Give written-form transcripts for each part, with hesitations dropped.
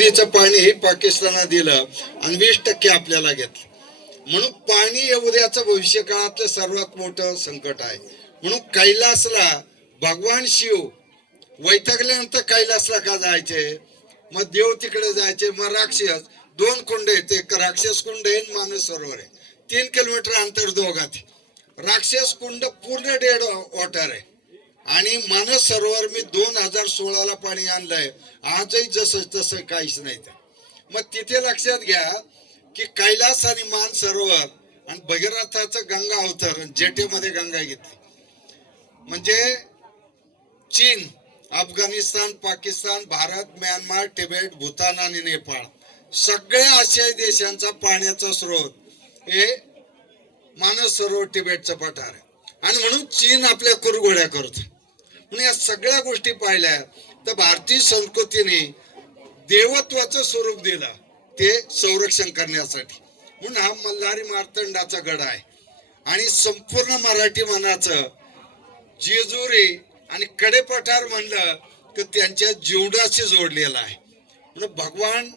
पाणी हे पाकिस्तानात दिलं आणि 20% आपल्याला घेतलं. म्हणून पाणी हे उद्याचं भविष्य काळातलं सर्वात मोठं संकट आहे. म्हणून कैलासला भगवान शिव वैतागल्यानंतर कैलासला का जायचे? मग देव तिकडे जायचे. मग राक्षस 2 कुंड आहेत, एक राक्षस कुंड आहे, मानस सरोवर आहे. 3 किलोमीटर अंतर दोघात. राक्षस कुंड पूर्ण डेड वॉटर आहे आणि मानस सरोवर मी 2016ला पाणी आणलंय. आजही जसं तसं काहीच नाही. मग तिथे लक्षात घ्या की कैलास आणि मान सरोवर आणि भगीरथाचं गंगा अवतरण जेटेमध्ये गंगा घेतली. म्हणजे चीन, अफगाणिस्तान, पाकिस्तान, भारत, म्यानमार, तिबेट, भूतान आणि नेपाळ सगळ्या आशियाई देशांचा पाण्याचा स्रोत हे मानस सरोवर तिबेटचं पठार आहे. आणि म्हणून चीन आपल्या कुरघोड्या करतो. म्हणून या सगळ्या गोष्टी पाहिल्या तर भारतीय संस्कृतीने देवत्वाचं स्वरूप दिलं ते संरक्षण करण्यासाठी. म्हणून हा मल्हारी मार्तंडाचा गड आहे आणि संपूर्ण मराठी मनाचं जेजुरी आणि कडेपठार म्हणलं तर त्यांच्या जीवनाशी जोडलेला आहे. म्हणून भगवान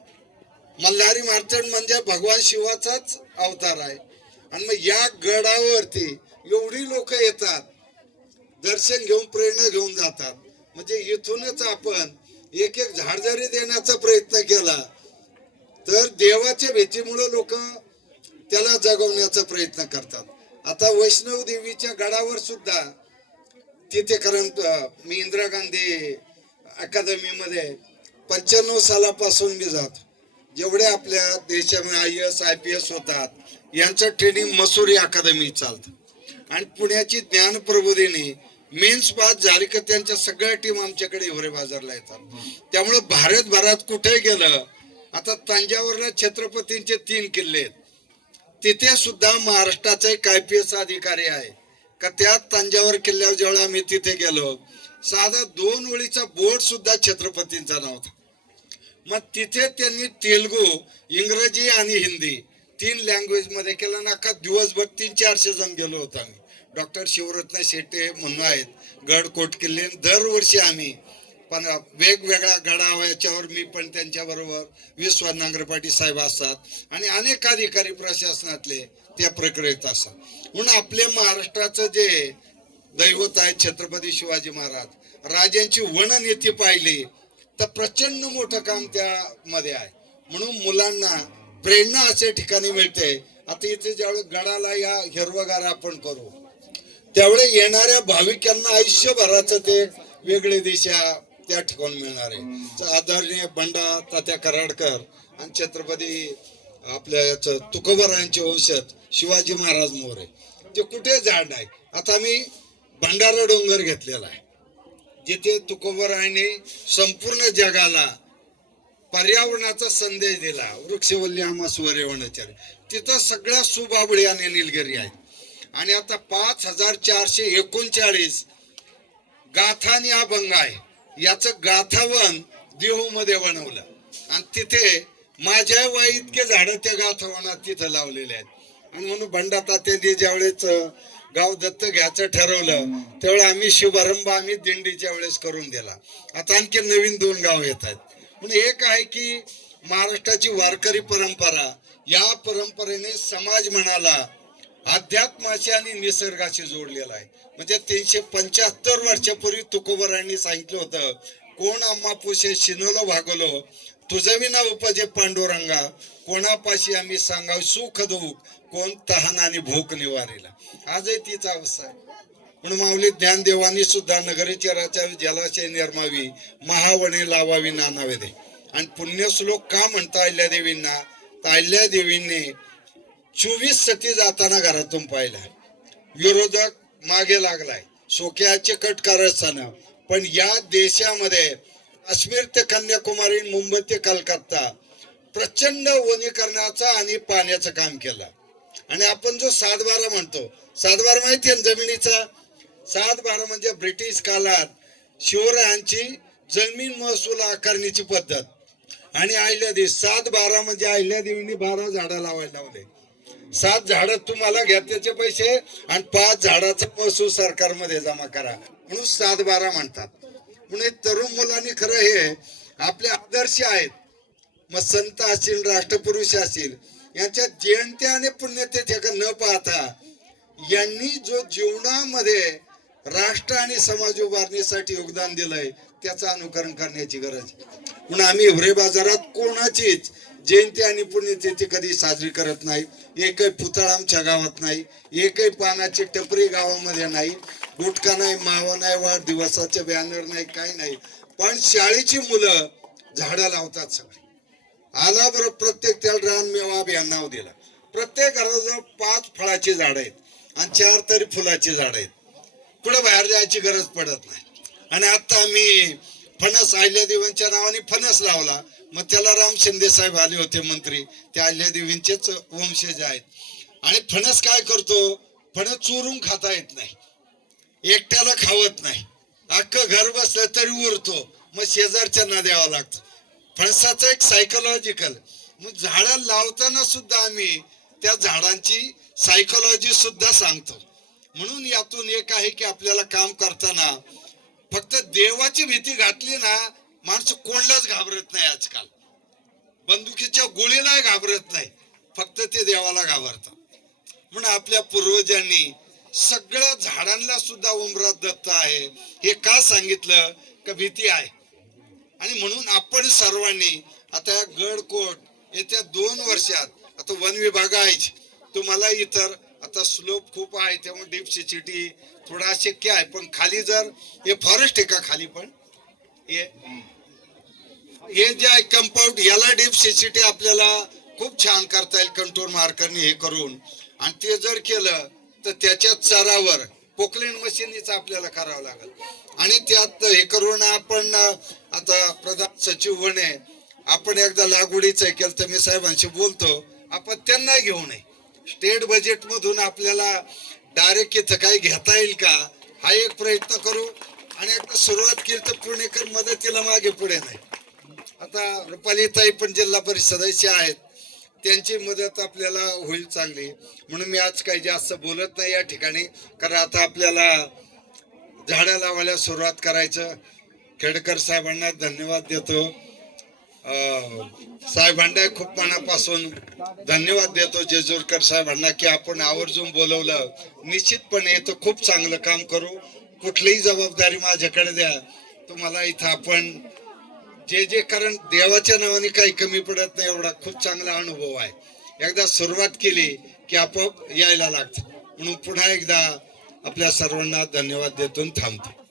मल्हारी मार्तंड म्हणजे भगवान शिवाचाच अवतार आहे. आणि मग या गडावरती एवढी लोक येतात, दर्शन घेऊन प्रेरणा घेऊन जातात. म्हणजे इथूनच आपण एक एक झाड जरी देण्याचा प्रयत्न केला तर देवाच्या भीतीमुळे लोक त्याला जगवण्याचा प्रयत्न करतात. आता वैष्णव देवीच्या गडावर सुद्धा तिथे कारण मी इंदिरा गांधी अकादमीमध्ये 95 सालापासून मी जातो. जेवढे आपल्या देशामध्ये IAS IPS होतात यांचं ट्रेनिंग मसुरी अकादमी चालतं. आणि पुण्याची ज्ञान प्रबोधिनी मेन्स पास झाली का त्यांच्या सगळ्या टीम आमच्याकडे हिवरे बाजारला येतात. त्यामुळे भारतभरात कुठे गेलं, आता तंजावरला छत्रपतींचे 3 किल्ले आहेत, तिथे सुद्धा महाराष्ट्राचा एक IPS अधिकारी आहे का त्या तंजावर किल्ल्यावर जेव्हा आम्ही तिथे गेलो साधा 2 ओळीचा बोर्ड सुद्धा छत्रपतींचा नव्हता. मग तिथे त्यांनी तेलुगू, इंग्रजी आणि हिंदी 3 लँग्वेज मध्ये केलं ना. का दिवसभर 300-400 जण गेलो होतो आम्ही. डॉक्टर शिवरत्न शेट्टे म्हणून आहेत, गड कोट किल्ले. दरवर्षी आम्ही वेगवेगळ्या गडावर मी पण त्यांच्या बरोबर विश्वास नांगरपाटी साहेब असतात आणि अनेक अधिकारी प्रशासनातले त्या प्रक्रियेत असतात. म्हणून आपल्या महाराष्ट्राचं जे दैवत आहे छत्रपती शिवाजी महाराज, राजांची वननीती पाहिली तर प्रचंड मोठं काम त्यामध्ये आहे. म्हणून मुलांना प्रेरणा अशा ठिकाणी मिळते. आता इथे ज्यावेळेस गडाला या हिरवगार आपण करू त्यावेळेस येणाऱ्या भाविकांना आयुष्यभराचं ते वेगळी दिशा त्या ठिकाणी मिळणार आहे. आदरणीय बंडा तात्या कराडकर आणि छत्रपती आपल्या याचं तुकोबरायांचे वंशज शिवाजी महाराज मोरे ते कुठे झाड नाही. आता मी भंडारा डोंगर घेतलेला आहे जिथे तुकोबरायांनी संपूर्ण जगाला पर्यावरणाचा संदेश दिला. वृक्षवल्ली आम्हा स्वरे वनचारी तिथं सगळ्या सुबाबळी आणि निलगिरी आहेत. आणि आता 5439 गाथा आणि अभंग आहे. याचं गाथावन देहू मध्ये बनवलं आणि तिथे माझ्या वय इतके झाड त्या गाथावनात तिथं लावलेले आहेत. आणि म्हणून बंडा तात्यांनी ज्यावेळेस गाव दत्त घ्यायचं ठरवलं त्यावेळेस आम्ही शुभारंभ दिंडीच्या वेळेस करून दिला. आता आणखी नवीन 2 गाव येत आहेत. म्हणून एक आहे की महाराष्ट्राची वारकरी परंपरा, या परंपरेने समाज मनाला अध्यात्माशी आणि निसर्गाशी जोडलेला आहे. म्हणजे 375 वर्षापूर्वी तुकोबरायांनी सांगितलं होतं, कोण आम्हा पुषे शिनोलो भागलो तुझं विना उपजे पांडुरंगा, कोणापाशी आम्ही सांगाव सुख दुःख, कोण तहान आणि भूक निवारेला. आजही तीच अवस्था आहे. म्हणून माऊली ज्ञानदेवांनी सुद्धा नगरीचराच्या जलाशय निर्मावी, महावणे लावावी नानावे दे. आणि पुण्यश्लोक का म्हणता अहिल्यादेवींना, तर अहिल्यादेवींनी 24 सती जाताना घरातून पाहिला. विरोधक मागे लागलाय, सोक्याचे कट कारस्थान. पण या देशामध्ये काश्मीर ते कन्याकुमारी, मुंबई ते कलकत्ता प्रचंड वनीकरणाचा आणि पाण्याचं काम केलं. आणि आपण जो 7/12 म्हणतो, 7/12 माहिती आहे जमिनीचा? 7/12 म्हणजे ब्रिटिश काळात शिवरायांची जमीन महसूल आकारण्याची पद्धत. आणि अहिल्यादेवी 7/12 म्हणजे अहिल्यादेवींनी 12 झाडं लावायला लावले. 7 झाडं तुम्हाला घ्या त्याचे पैसे आणि 5 झाडाचा महसूल सरकारमध्ये जमा करा, म्हणून 7/12 म्हणतात. म्हणून तरुण मुलांनी खरं हे आपले आदर्श आहेत मग संत असतील, राष्ट्रपुरुष असतील, यांच्या जयंत्या आणि पुण्यतिथ्या न पाहता यांनी जो जीवनामध्ये राष्ट्र आणि समाज उभारणीसाठी योगदान दिलंय त्याचं अनुकरण करण्याची गरज आहे. म्हणून आम्ही हिवरे बाजारात कोणाचीच जयंती आणि पुण्यतिथी कधी साजरी करत नाही. एकही पुतळा आमच्या गावात नाही, एकही पानाची टपरी गावामध्ये नाही, गुटखा नाही, मावा नाही, वाढदिवसाचे बॅनर नाही, काही नाही. पण शाळेची मुलं झाडं लावतात सगळे. आला बरं प्रत्येक त्याला रानमेवा अभियान नाव दिलं. प्रत्येक घराजवळ 5 फळाची झाड आहेत आणि 4 तरी फुलाची झाड आहेत. पुढे बाहेर जायची गरज पडत नाही. आणि आता आम्ही फणस अहिल्यादेवींच्या नावाने फणस लावला. मग त्याला राम शिंदे साहेब आले होते मंत्री, ते अहिल्यादेवींचेच वंशज आहेत. आणि फणस काय करतो, फणस चोरून खाता येत नाही, एकट्याला खावत नाही, अख्खं घर बसलं तरी उरतो, मग शेजारच्यांना द्यावं लागतं. फणसाचं एक सायकोलॉजिकल, मग झाडं लावताना सुद्धा आम्ही त्या झाडांची सायकोलॉजी सुद्धा सांगतो. म्हणून यातून एक आहे की आपल्याला काम करताना फक्त देवाची भीती घातली ना, माणसं कोणालाच घाबरत नाही. आजकाल बंदुकीच्या गोळीला घाबरत नाही, फक्त ते देवाला घाबरतात. म्हणून आपल्या पूर्वजांनी सगळ्या झाडांना सुद्धा उंबरात दत्त आहे. हे का सांगितलं, का भीती आहे. आणि म्हणून आपण सर्वांनी आता गडकोट येत्या 2 वर्षात, आता वन विभाग आहे तुम्हाला, इतर आता स्लोप खूप आहे त्यामुळे डीप सिसिटी थोडा अशक्य आहे. पण खाली जर हे फॉरेस्ट आहे का खाली, पण हे जे आहे कंपाऊंड, याला डीप सिसिटी आपल्याला खूप छान करता येईल कंट्रोल मार्करने हे करून. आणि ते जर केलं तर त्याच्या चरावर पोकलेन मशीनीचं आपल्याला करावं लागेल. आणि त्यात हे करून आपण आता प्रधान सचिव होणे, आपण एकदा लागवडीचं केलं तर मी साहेबांशी बोलतो, आपण त्यांना घेऊ नये. स्टेट बजेट मधून आपल्याला डायरेक्ट इथं काही घेता येईल का, हा एक प्रयत्न करू. आणि एकदा सुरुवात केली तर पुणेकर मदतीला मागे पुढे नाही. आता रुपालीताई पण जिल्हा परिषद सदस्य आहेत, त्यांची मदत आपल्याला होईल चांगली. म्हणून मी आज काही जास्त बोलत नाही या ठिकाणी, कारण आता आपल्याला झाडं लावायला सुरुवात करायचं. खेडकर साहेबांना धन्यवाद देतो, साहेबांना खूप मनापासून धन्यवाद देतो, जेजूरकर साहेबांना, की आपण आवर्जून बोलवलं. निश्चितपणे तो खूप चांगलं काम करू. कुठलीही जबाबदारी माझ्याकडे द्या, तुम्हाला इथं आपण जे कारण देवाच्या नावाने काही कमी पडत नाही, एवढा खूप चांगला अनुभव आहे. एकदा सुरुवात केली की आपोआप यायला लागतं. म्हणून पुन्हा एकदा आपल्या सर्वांना धन्यवाद देतो, थांबतो.